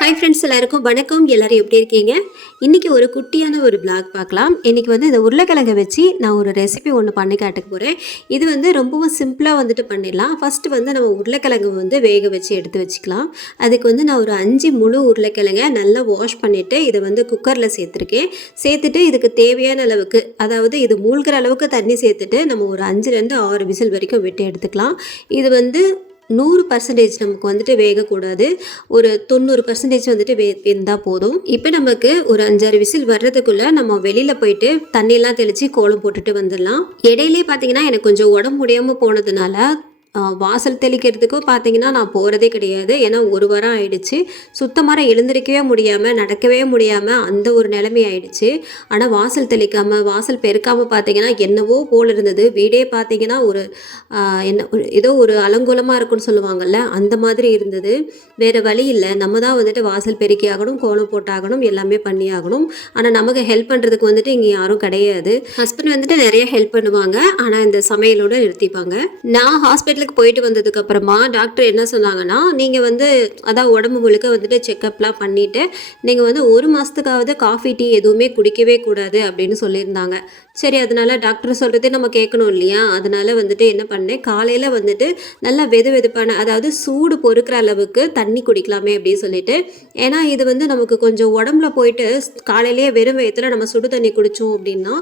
Hi friends, எல்லாருக்கும் வணக்கம். எல்லோரும் எப்படி இருக்கீங்க? இன்றைக்கி ஒரு குட்டியான ஒரு vlog பார்க்கலாம். இன்றைக்கி இந்த உருளைக்கிழங்கை வச்சு நான் ஒரு ரெசிபி ஒன்று பண்ணி காட்டுக்க போகிறேன். இது ரொம்பவும் சிம்பிளாக பண்ணிடலாம். ஃபஸ்ட்டு நம்ம உருளைக்கிழங்கு வேக வச்சு எடுத்து வச்சுக்கலாம். அதுக்கு நான் ஒரு 5 முழு உருளைக்கிழங்கை நல்லா வாஷ் பண்ணிவிட்டு இதை குக்கரில் சேர்த்துருக்கேன். சேர்த்துட்டு இதுக்கு தேவையான அளவுக்கு, அதாவது இது மூழ்கிற அளவுக்கு தண்ணி சேர்த்துட்டு நம்ம ஒரு 5லேருந்து 6 விசில் வரைக்கும் விட்டு எடுத்துக்கலாம். இது 100% நமக்கு வேகக்கூடாது. ஒரு 90% வெந்தால் போதும். இப்போ நமக்கு ஒரு 5-6 விசில் வர்றதுக்குள்ளே நம்ம வெளியில் போயிட்டு தண்ணியெல்லாம் தெளித்து கோலம் போட்டுட்டு வந்துடலாம். இடையிலே பார்த்தீங்கன்னா எனக்கு கொஞ்சம் உடம்பு முடியாமல் போனதுனால வாசல் தெளிக்கிறதுக்கும் பார்த்தீங்கன்னா நான் போகிறதே கிடையாது. ஏன்னா ஒரு வாரம் ஆயிடுச்சு. சுத்தமாக எழுந்திருக்கவே முடியாமல், நடக்கவே முடியாமல் அந்த ஒரு நிலைமை ஆயிடுச்சு. ஆனால் வாசல் தெளிக்காமல், வாசல் பெருக்காமல் பார்த்தீங்கன்னா என்னவோ போல் இருந்தது. வீடே பார்த்தீங்கன்னா ஒரு ஏதோ ஒரு அலங்கோலமாக இருக்குன்னு சொல்லுவாங்கள்ல, அந்த மாதிரி இருந்தது. வேறு வழி இல்லை. நம்ம தான் வாசல் பெருக்கி ஆகணும், கோலம் போட்டாகணும், எல்லாமே பண்ணி ஆகணும். ஆனால் நமக்கு ஹெல்ப் பண்ணுறதுக்கு இங்கே யாரும் கிடையாது. ஹஸ்பண்ட் நிறைய ஹெல்ப் பண்ணுவாங்க. ஆனால் இந்த சமையலோடு நிறுத்திப்பாங்க. நான் ஹாஸ்பிட்டலுக்கு போயிட்டு வந்ததுக்கு அப்புறமா டாக்டர் என்ன சொன்னாங்கன்னா, நீங்கள் அதான் உடம்பு முழுக்க செக்கப்லாம் பண்ணிவிட்டு நீங்கள் 1 மாதத்துக்காவது காஃபி டீ எதுவுமே குடிக்கவே கூடாது அப்படின்னு சொல்லியிருந்தாங்க. சரி, அதனால் டாக்டர் சொல்கிறதே நம்ம கேட்கணும் இல்லையா? அதனால் என்ன பண்ணேன், காலையில் நல்லா வெதுப்பான, அதாவது சூடு பொறுக்கிற அளவுக்கு தண்ணி குடிக்கலாமே அப்படின்னு சொல்லிட்டு. ஏன்னா இது நமக்கு கொஞ்சம் உடம்புல போயிட்டு காலையிலேயே வெறும் வயிற்றுல நம்ம சுடு தண்ணி குடித்தோம் அப்படின்னா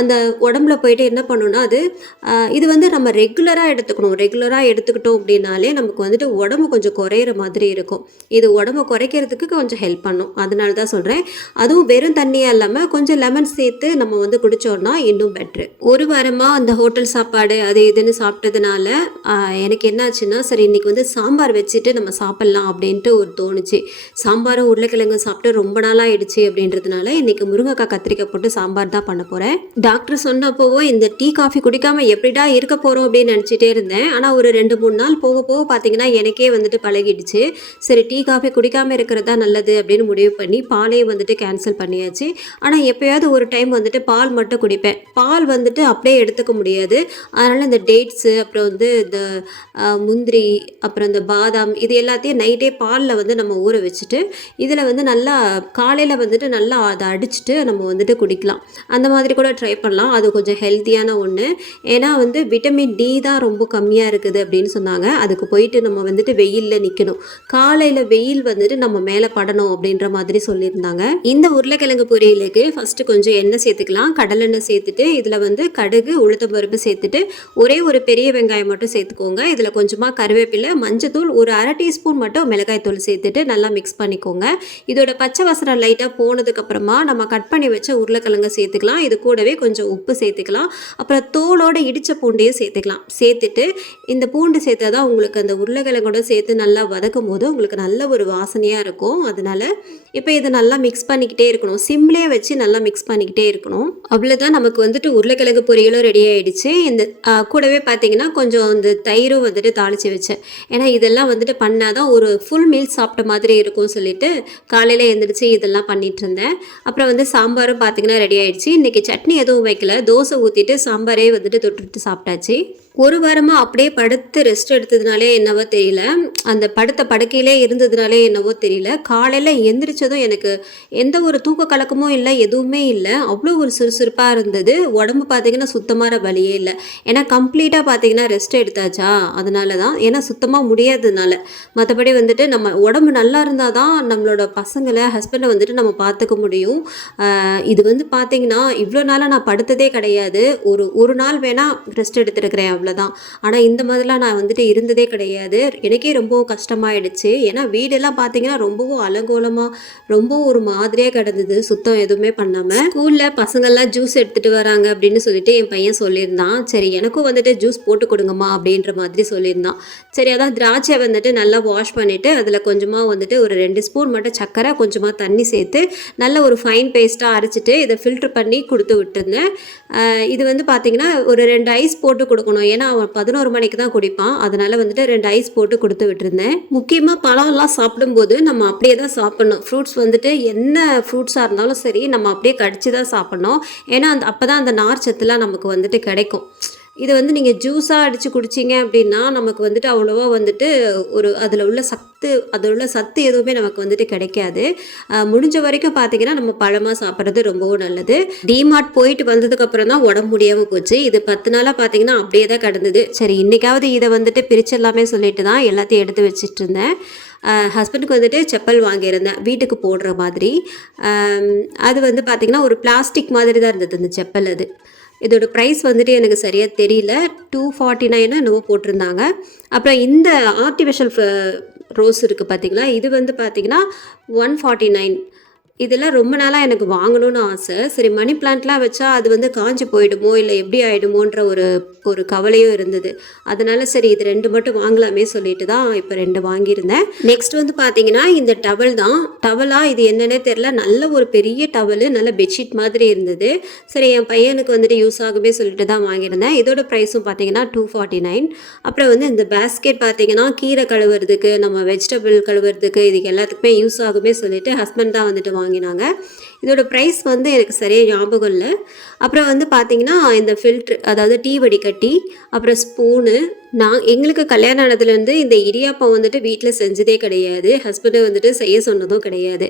அந்த உடம்புல போயிட்டு என்ன பண்ணணும்னா இது நம்ம ரெகுலராக எடுத்துக்கிட்டோம் அப்படின்னாலே நமக்கு உடம்பு கொஞ்சம் குறையிற மாதிரி இருக்கும். இது உடம்பு குறைக்கிறதுக்கு கொஞ்சம் ஹெல்ப் பண்ணும். அதனால தான் சொல்கிறேன். அதுவும் வெறும் தண்ணியாக இல்லாமல் கொஞ்சம் லெமன் சேர்த்து நம்ம குடித்தோம்னா இன்னும் பெட்ரு. ஒரு வாரமாக அந்த ஹோட்டல் சாப்பாடு அது இதுன்னு சாப்பிட்டதுனால எனக்கு என்னாச்சுன்னா, சரி இன்றைக்கி சாம்பார் வச்சுட்டு நம்ம சாப்பிட்லாம் அப்படின்ட்டு ஒரு தோணுச்சு. சாம்பாரும் உருளைக்கிழங்கு சாப்பிட்டு ரொம்ப நாளாக ஆயிடுச்சு அப்படின்றதுனால இன்றைக்கி முருங்கைக்காய் கத்திரிக்காய் போட்டு சாம்பார் தான் பண்ண போகிறேன். டாக்டர் சொன்னப்போவோ இந்த டீ காஃபி குடிக்காமல் எப்படிடா இருக்க போகிறோம் அப்படின்னு நினச்சிட்டே இருந்தேன். ஆனால் ஒரு 2-3 நாள் போக போக பார்த்தீங்கன்னா எனக்கே பழகிடுச்சு. சரி, டீ காஃபி குடிக்காமல் இருக்கிறது தான் நல்லது அப்படின்னு முடிவு பண்ணி பாலையும் கேன்சல் பண்ணியாச்சு. ஆனால் எப்போயாவது ஒரு டைம் பால் மட்டும் குடிப்பேன். பால் அப்படியே எடுத்துக்க முடியாது. அதனால் இந்த டேட்ஸு, அப்புறம் இந்த முந்திரி, அப்புறம் இந்த பாதாம், இது எல்லாத்தையும் நைட்டே பாலில் நம்ம ஊற வச்சுட்டு இதில் நல்லா காலையில் நல்லா அதை அடிச்சுட்டு நம்ம குடிக்கலாம். அந்த மாதிரி கூட ட்ரை பண்ணலாம். அது கொஞ்சம் ஹெல்த்தியான ஒன்று. ஏன்னா விட்டமின் டி தான் ரொம்ப கம்மியாக இருக்குது அப்படின்னு சொன்னாங்க. அதுக்கு போயிட்டு நம்ம வெயிலில் நிற்கணும். காலையில் வெயில் நம்ம மேலே படணும் அப்படின்ற மாதிரி சொல்லியிருந்தாங்க. இந்த உருளைக்கிழங்கு பொரியலுக்கு ஃபஸ்ட்டு கொஞ்சம் எண்ணெய் சேர்த்துக்கலாம். கடலெண்ணெய் சேர்த்துட்டு இதில் கடுகு, உளுத்தம்பருப்பு சேர்த்துட்டு ஒரே ஒரு பெரிய வெங்காயம் மட்டும் சேர்த்துக்கோங்க. இதில் கொஞ்சமாக கருவேப்பிலை, மஞ்சத்தூள், ஒரு 1/2 டீஸ்பூன் மட்டும் மிளகாய்த்தூள் சேர்த்துட்டு நல்லா மிக்ஸ் பண்ணிக்கோங்க. இதோட பச்சை வாசனை லைட்டாக போனதுக்கப்புறமா நம்ம கட் பண்ணி வச்ச உருளைக்கிழங்கு சேர்த்துக்கலாம். இது கூடவே கொஞ்சம் உப்பு சேர்த்துக்கலாம். அப்புறம் தோலோடு இடித்த பூண்டையும் சேர்த்துக்கலாம். சேர்த்துட்டு இந்த பூண்டு சேர்த்தா தான் உங்களுக்கு அந்த உருளைக்கிழங்கோட சேர்த்து நல்லா வதக்கும் போது உங்களுக்கு நல்ல ஒரு வாசனையாக இருக்கும். அதனால் இப்போ இதை நல்லா மிக்ஸ் பண்ணிக்கிட்டே இருக்கணும். சிம்லேயே வச்சு நல்லா மிக்ஸ் பண்ணிக்கிட்டே இருக்கணும். அவ்வளோதான், நமக்கு உருளைக்கிழங்கு பொரியலும் ரெடி ஆகிடுச்சு. இந்த கூடவே பார்த்தீங்கன்னா கொஞ்சம் இந்த தயிரும் தாளித்து வச்சேன். ஏன்னா இதெல்லாம் பண்ணால் தான் ஒரு ஃபுல் மீல் சாப்பிட்ட மாதிரி இருக்கும்னு சொல்லிட்டு காலையில் எழுந்திரிச்சு இதெல்லாம் பண்ணிகிட்டு இருந்தேன். அப்புறம் சாம்பாரும் பார்த்தீங்கன்னா ரெடி ஆகிடுச்சு. இன்றைக்கி சட்னி எதுவும் வைக்கல, தோசை ஊற்றிட்டு சாம்பாரே தொட்டுட்டு சாப்பிட்டாச்சு. ஒரு வாரமாக அப்படியே படுத்து ரெஸ்ட் எடுத்ததுனாலே என்னவோ தெரியல, அந்த படுக்கையிலே இருந்ததுனாலே என்னவோ தெரியல, காலையில் எந்திரிச்சதும் எனக்கு எந்த ஒரு தூக்க கலக்கமும் இல்லை, எதுவுமே இல்லை. அவ்வளோ ஒரு சுறுசுறுப்பாக இருந்தது. உடம்பு பார்த்திங்கன்னா சுத்தமாக வலியே இல்லை. ஏன்னா கம்ப்ளீட்டாக பார்த்திங்கன்னா ரெஸ்ட் எடுத்தாச்சா, அதனால தான். ஏன்னா சுத்தமாக முடியாததுனால. மற்றபடி நம்ம உடம்பு நல்லா இருந்தால் தான் நம்மளோட பசங்களை, ஹஸ்பண்டை நம்ம பார்த்துக்க முடியும். இது பார்த்திங்கன்னா இவ்வளோ நாளாக நான் படுத்ததே கிடையாது. ஒரு நாள் வேணால் ரெஸ்ட் எடுத்துருக்கிறேன், அவ்வளோதான். ஆனால் இந்த மாதிரிலாம் நான் இருந்ததே கிடையாது. எனக்கே ரொம்ப கஷ்டமாயிடுச்சு. ஏன்னா வீடெல்லாம் பார்த்தீங்கன்னா ரொம்பவும் அலங்கோலமாக, ரொம்பவும் ஒரு மாதிரியாக கிடந்தது, சுத்தம் எதுவுமே பண்ணாமல். ஸ்கூலில் பசங்கள்லாம் ஜூஸ் எடுத்துகிட்டு வராங்க அப்படின்னு சொல்லிட்டு என் பையன் சொல்லியிருந்தான். சரி, எனக்கும் ஜூஸ் போட்டு கொடுங்கம்மா அப்படின்ற மாதிரி சொல்லியிருந்தான். சரி, அதான் திராட்சை நல்லா வாஷ் பண்ணிவிட்டு அதில் கொஞ்சமாக ஒரு 2 ஸ்பூன் மட்டும் சர்க்கரை, கொஞ்சமாக தண்ணி சேர்த்து நல்ல ஒரு ஃபைன் பேஸ்ட்டாக அரைச்சிட்டு இதை ஃபில்ட்ரு பண்ணி கொடுத்து விட்டுருந்தேன். இது பார்த்தீங்கன்னா ஒரு 2 ஐஸ் போட்டு கொடுக்கணும். ஏன்னா அவன் 11 மணிக்கு தான் குடிப்பான். அதனால் 2 ஐஸ் போட்டு கொடுத்து விட்டுருந்தேன். முக்கியமாக பழம்லாம் சாப்பிடும்போது நம்ம அப்படியே தான் சாப்பிட்ணும். ஃப்ரூட்ஸ் என்ன ஃப்ரூட்ஸாக இருந்தாலும் சரி நம்ம அப்படியே கடிச்சு தான் சாப்பிட்ணும். ஏன்னா அப்போ தான் அந்த நார் சத்துலாம் நமக்கு கிடைக்கும். இத வந்து நீங்க ஜூஸா அடிச்சு குடிச்சீங்க அப்படின்னா, நமக்கு வந்துட்டு அவ்வளவா வந்துட்டு அதில உள்ள சத்து எதுவுமே நமக்கு வந்துட்டு கிடைக்காது. முடிஞ்ச வரைக்கும் பார்த்தீங்கன்னா, நம்ம பழமா சாப்பிடுறது ரொம்பவும் நல்லது. டிமார்ட் போயிட்டு வந்ததுக்கப்புறம் தான் உடம்பு முடியாம போச்சு. இது 10 நாளா பார்த்தீங்கன்னா, அப்படியே தான் கிடந்தது. சரி இன்னைக்காவது இத வந்துட்டு பிரிச்சிடலாமே சொல்லிட்டு தான் எல்லாத்தையும் எடுத்து வச்சுட்டுருந்தேன். ஹஸ்பண்டுக்கு வந்துட்டு செப்பல் வாங்கியிருந்தேன் வீட்டுக்கு போடுற மாதிரி. அது வந்து பார்த்திங்கன்னா ஒரு பிளாஸ்டிக் மாதிரி தான் இருந்தது அந்த செப்பல் அது. இதோட ப்ரைஸ் வந்துட்டு எனக்கு சரியாக தெரியல. 249 என்னவோ போட்டிருந்தாங்க. அப்புறம் இந்த ஆர்டிஃபிஷியல் ரோஸ் இருக்குது பார்த்தீங்களா, இது வந்து பார்த்திங்கன்னா 149. இதெல்லாம் ரொம்ப நாளாக எனக்கு வாங்கணும்னு ஆசை. சரி மணி பிளான்ட்லாம் வச்சா அது வந்து காஞ்சு போயிடுமோ இல்லை எப்படி ஆகிடுமோன்ற ஒரு கவலையும் இருந்தது. அதனால சரி இது 2 மட்டும் வாங்கலாமே சொல்லிட்டு தான் இப்போ 2 வாங்கியிருந்தேன். நெக்ஸ்ட் வந்து பார்த்தீங்கன்னா இந்த டவல் தான். டவலாக இது என்னன்னே தெரில, நல்ல ஒரு பெரிய டவலு, நல்ல பெட்ஷீட் மாதிரி இருந்தது. சரி என் பையனுக்கு வந்துட்டு யூஸ் ஆகுமே சொல்லிட்டு தான் வாங்கியிருந்தேன். இதோட ப்ரைஸும் பார்த்தீங்கன்னா 249. அப்புறம் வந்து இந்த பேஸ்கெட் பார்த்தீங்கன்னா கீரை கழுவுறதுக்கு, நம்ம வெஜிடபிள் கழுவுறதுக்கு, இதுக்கு எல்லாத்துக்குமே யூஸ் ஆகுமே சொல்லிட்டு ஹஸ்பண்ட் தான் வந்துட்டு வாங்கினாங்க. இதோட ப்ரைஸ் வந்து எனக்கு சரியாக ஞாபகம் இல்லை. அப்புறம் வந்து பார்த்திங்கன்னா இந்த ஃபில்ட்ரு, அதாவது டீ வடிகட்டி, அப்புறம் ஸ்பூனு. எங்களுக்கு கல்யாணம் ஆனதுலேருந்து இந்த இடியாப்பம் வந்துட்டு வீட்டில் செஞ்சதே கிடையாது. ஹஸ்பண்டை வந்துட்டு செய்ய சொன்னதும் கிடையாது.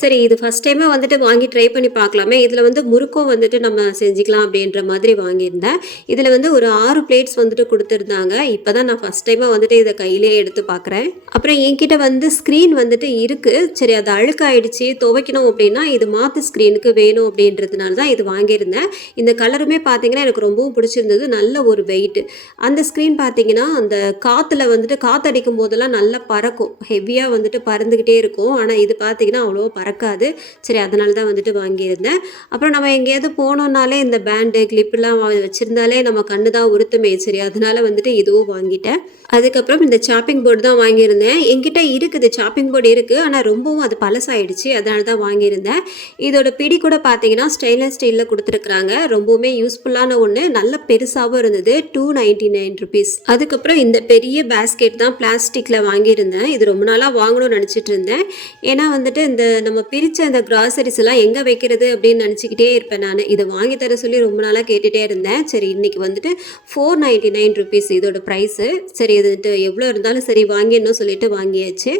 சரி இது ஃபஸ்ட் டைமாக வந்துட்டு வாங்கி ட்ரை பண்ணி பார்க்கலாமே, இதில் வந்து முறுக்கும் வந்துட்டு நம்ம செஞ்சுக்கலாம் அப்படின்ற மாதிரி வாங்கியிருந்தேன். இதில் வந்து ஒரு 6 பிளேட்ஸ் வந்துட்டு கொடுத்துருந்தாங்க. இப்போ தான் நான் ஃபஸ்ட் டைமாக வந்துட்டு இதை கையிலே எடுத்து பார்க்குறேன். அப்புறம் என்கிட்ட வந்து ஸ்க்ரீன் வந்துட்டு இருக்குது. சரி அது அழுக்காயிடுச்சு, துவைக்கணும் அப்படின்னா இது மாற்று ஸ்க்ரீனுக்கு வேணும் அப்படின்றதுனால தான் இது வாங்கியிருந்தேன். இந்த கலருமே பார்த்தீங்கன்னா எனக்கு ரொம்பவும் பிடிச்சிருந்தது. நல்ல ஒரு வெயிட். அந்த ஸ்க்ரீன் பார்த்தீங்கன்னா அந்த காற்றுல வந்துட்டு காற்றடிக்கும் போதெல்லாம் நல்லா பறக்கும், ஹெவியாக வந்துட்டு பறந்துக்கிட்டே இருக்கும். ஆனால் இது பார்த்தீங்கன்னா அவ்வளோ பறக்காது. சரி அதனால தான் வந்துட்டு வாங்கியிருந்தேன். அப்புறம் நம்ம எங்கேயாவது போனோம்னாலே இந்த பேண்டு கிளிப்லாம் வச்சுருந்தாலே நம்ம கண்ணு தான் உறுத்துமே. சரி அதனால வந்துட்டு இதுவும் வாங்கிட்டேன். அதுக்கப்புறம் இந்த சாப்பிங் போர்டு தான் வாங்கியிருந்தேன். என்கிட்ட இருக்குது, சாப்பிங் போர்டு இருக்குது, ஆனால் ரொம்பவும் அது பழசாயிடுச்சு. அதனால தான் வாங்கியிருந்தேன். இதோட பிடி கூட பார்த்தீங்கன்னா ஸ்டெயின்லெஸ் ஸ்டீலில் கொடுத்துருக்குறாங்க. ரொம்பவுமே யூஸ்ஃபுல்லான ஒன்று, நல்ல பெருசாகவும் இருந்தது. 299 ருபீஸ். அதுக்கப்புறம் இந்த பெரிய பேஸ்கெட் தான் பிளாஸ்டிக்கில் வாங்கியிருந்தேன். இது ரொம்ப நாளாக வாங்கணும்னு நினச்சிட்டு இருந்தேன். ஏன்னா வந்துட்டு இந்த நம்ம பிரித்த இந்த கிராசரிஸ் எல்லாம் எங்கே வைக்கிறது அப்படின்னு நினச்சிக்கிட்டே இருப்பேன் நான். இதை வாங்கி தர சொல்லி ரொம்ப நாளாக கேட்டுகிட்டே இருந்தேன். சரி இன்றைக்கி வந்துட்டு 499 ருபீஸ் இதோட ப்ரைஸு. சரி இது எவ்வளோ இருந்தாலும் சரி வாங்கிடணும் சொல்லிட்டு வாங்கியாச்சு.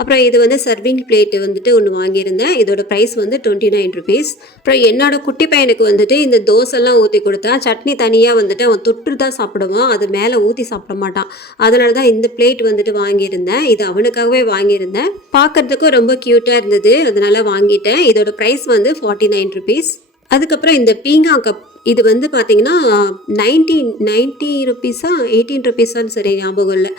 அப்புறம் இது வந்து சர்விங் பிளேட்டு வந்துட்டு ஒன்று வாங்கியிருந்தேன். இதோட ப்ரைஸ் வந்து 29 ருபீஸ். அப்புறம் என்னோட குட்டி பையனுக்கு வந்துட்டு இந்த தோசைலாம் ஊற்றி கொடுத்தா சட்னி தனியாக வந்துட்டு அவன் தொட்டு தான் சாப்பிடுவான், அது மேலே ஊற்றி சாப்பிட மாட்டான். அதனால தான் இந்த பிளேட் வந்துட்டு வாங்கியிருந்தேன். இது அவனுக்காகவே வாங்கியிருந்தேன். பார்க்குறதுக்கும் ரொம்ப க்யூட்டாக இருந்தது, அதனால் வாங்கிட்டேன். இதோட ப்ரைஸ் வந்து 49 ருபீஸ். அதுக்கப்புறம் இந்த பீங்கா கப், இது வந்து பார்த்திங்கன்னா 90 ருபீஸா 18 ருபீஸான்னு சரி ஞாபகம் இல்லை.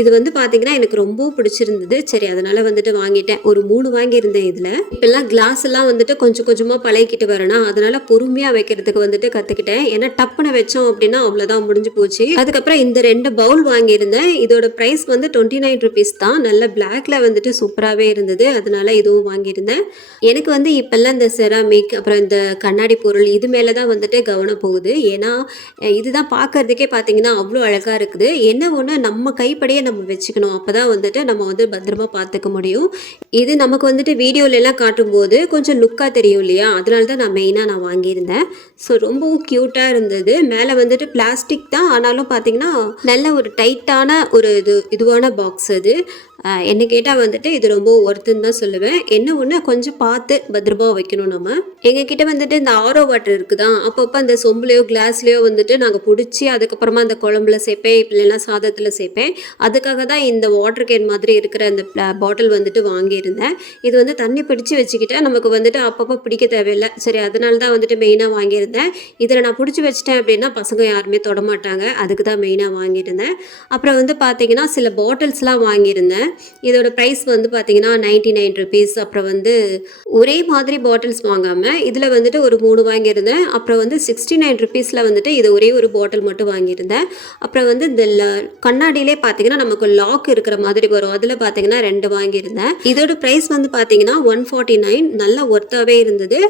இது வந்து பார்த்திங்கன்னா எனக்கு ரொம்பவும் பிடிச்சிருந்தது. சரி அதனால் வந்துட்டு வாங்கிட்டேன். ஒரு 3 வாங்கியிருந்தேன். இதில் இப்போல்லாம் கிளாஸ் எல்லாம் வந்துட்டு கொஞ்சம் கொஞ்சமாக பழகிக்கிட்டு வரேன்னா, அதனால் பொறுமையாக வைக்கிறதுக்கு வந்துட்டு கற்றுக்கிட்டேன். ஏன்னா டப்புன்னு வச்சோம் அப்படின்னா அவ்வளோதான், முடிஞ்சு போச்சு. அதுக்கப்புறம் இந்த 2 பவுல் வாங்கியிருந்தேன். இதோட ப்ரைஸ் வந்து 29 ருபீஸ் தான். நல்ல பிளாக்ல வந்துட்டு சூப்பராகவே இருந்தது, அதனால இதுவும் வாங்கியிருந்தேன். எனக்கு வந்து இப்போல்லாம் இந்த செராமிக், அப்புறம் இந்த கண்ணாடி பொருள் இது மேலே தான் வந்துட்டு கவனம் போகுது. ஏன்னா இதுதான் பார்க்கறதுக்கே பார்த்தீங்கன்னா அவ்வளோ அழகாக இருக்குது. என்ன ஒன்று, நம்ம கைப்படியே நம்ம வச்சுக்கணும். அப்போ தான் வந்துட்டு நம்ம வந்து பத்திரமா பார்த்துக்க முடியும். இது நமக்கு வந்துட்டு வீடியோலெல்லாம் காட்டும்போது கொஞ்சம் லுக்காக தெரியும் இல்லையா, அதனால தான் நான் வாங்கியிருந்தேன். ஸோ ரொம்பவும் க்யூட்டாக இருந்தது. மேலே வந்துட்டு பிளாஸ்டிக் தான், ஆனாலும் பார்த்தீங்கன்னா நல்ல ஒரு டைட்டான ஒரு இதுவான பாக்ஸ் அது. என்ன கேட்டால் வந்துட்டு இது ரொம்ப ஒர்த்துன்னு தான் சொல்லுவேன். என்ன ஒன்று, கொஞ்சம் பார்த்து பத்திரமா வைக்கணும். நம்ம எங்ககிட்ட வந்துட்டு இந்த ஆரோ வாட்டர் இருக்குதா, அப்பப்போ அந்த சொம்புலையோ கிளாஸ்லேயோ வந்துட்டு நாங்கள் பிடிச்சி அதுக்கப்புறமா அந்த குழம்புல சேர்ப்பேன், இல்லைன்னா சாதத்தில் சேர்ப்பேன். அதுக்காக தான் இந்த வாட்டர் கேன் மாதிரி இருக்கிற அந்த பாட்டில் வந்துட்டு வாங்கியிருந்தேன். இது வந்து தண்ணி பிடிச்சி வச்சுக்கிட்டேன், நமக்கு வந்துட்டு அப்பப்போ பிடிக்க தேவையில்லை. சரி அதனால தான் வந்துட்டு மெயினாக வாங்கியிருந்தேன். இதில் நான் பிடிச்சி வச்சிட்டேன் அப்படின்னா பசங்க யாருமே தொடமாட்டாங்க, அதுக்கு தான் மெயினாக வாங்கியிருந்தேன். அப்புறம் வந்து பார்த்தீங்கன்னா சில பாட்டில்ஸ்லாம் வாங்கியிருந்தேன். இதோட ப்ரைஸ் வந்து பார்த்தீங்கன்னா 99 ருபீஸ். அப்புறம் வந்து ஒரே மாதிரி பாட்டில்ஸ் வாங்காமல் இதில் வந்துட்டு ஒரு 3 வாங்கியிருந்தேன். அப்புறம் வந்து 69 ருபீஸில் வந்துட்டு இது ஒரே ஒரு பாட்டில் மட்டும் வாங்கியிருந்தேன். அப்புறம் வந்து இந்த கண்ணாடியிலே பார்த்தீங்கன்னா நமக்கு லாக் இருக்கிற மாதிரி வரும், அதில் பார்த்தீங்கன்னா 2 வாங்கியிருந்தேன். இதோட ப்ரைஸ் வந்து பார்த்தீங்கன்னா 149. நல்லா ஒர்த்தாகவே இருந்தது.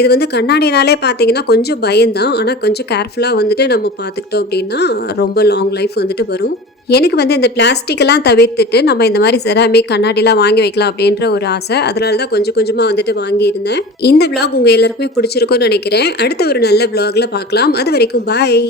இது வந்து கண்ணாடினாலே பார்த்தீங்கன்னா கொஞ்சம் பயம்தான், ஆனால் கொஞ்சம் கேர்ஃபுல்லாக வந்துட்டு நம்ம பார்த்துக்கிட்டோம் அப்படின்னா ரொம்ப லாங் லைஃப் வந்துட்டு வரும். எனக்கு வந்து இந்த பிளாஸ்டிக்கெல்லாம் தவிர்த்துட்டு நம்ம இந்த மாதிரி செராமிக் கண்ணாடிலாம் வாங்கி வைக்கலாம் அப்படின்ற ஒரு ஆசை. அதனால தான் கொஞ்சம் கொஞ்சமாக வந்துட்டு வாங்கியிருந்தேன். இந்த விளாக் உங்கள் எல்லாருக்குமே பிடிச்சிருக்கும்னு நினைக்கிறேன். அடுத்த ஒரு நல்ல விளாகில் பார்க்கலாம். அது வரைக்கும் பாய்.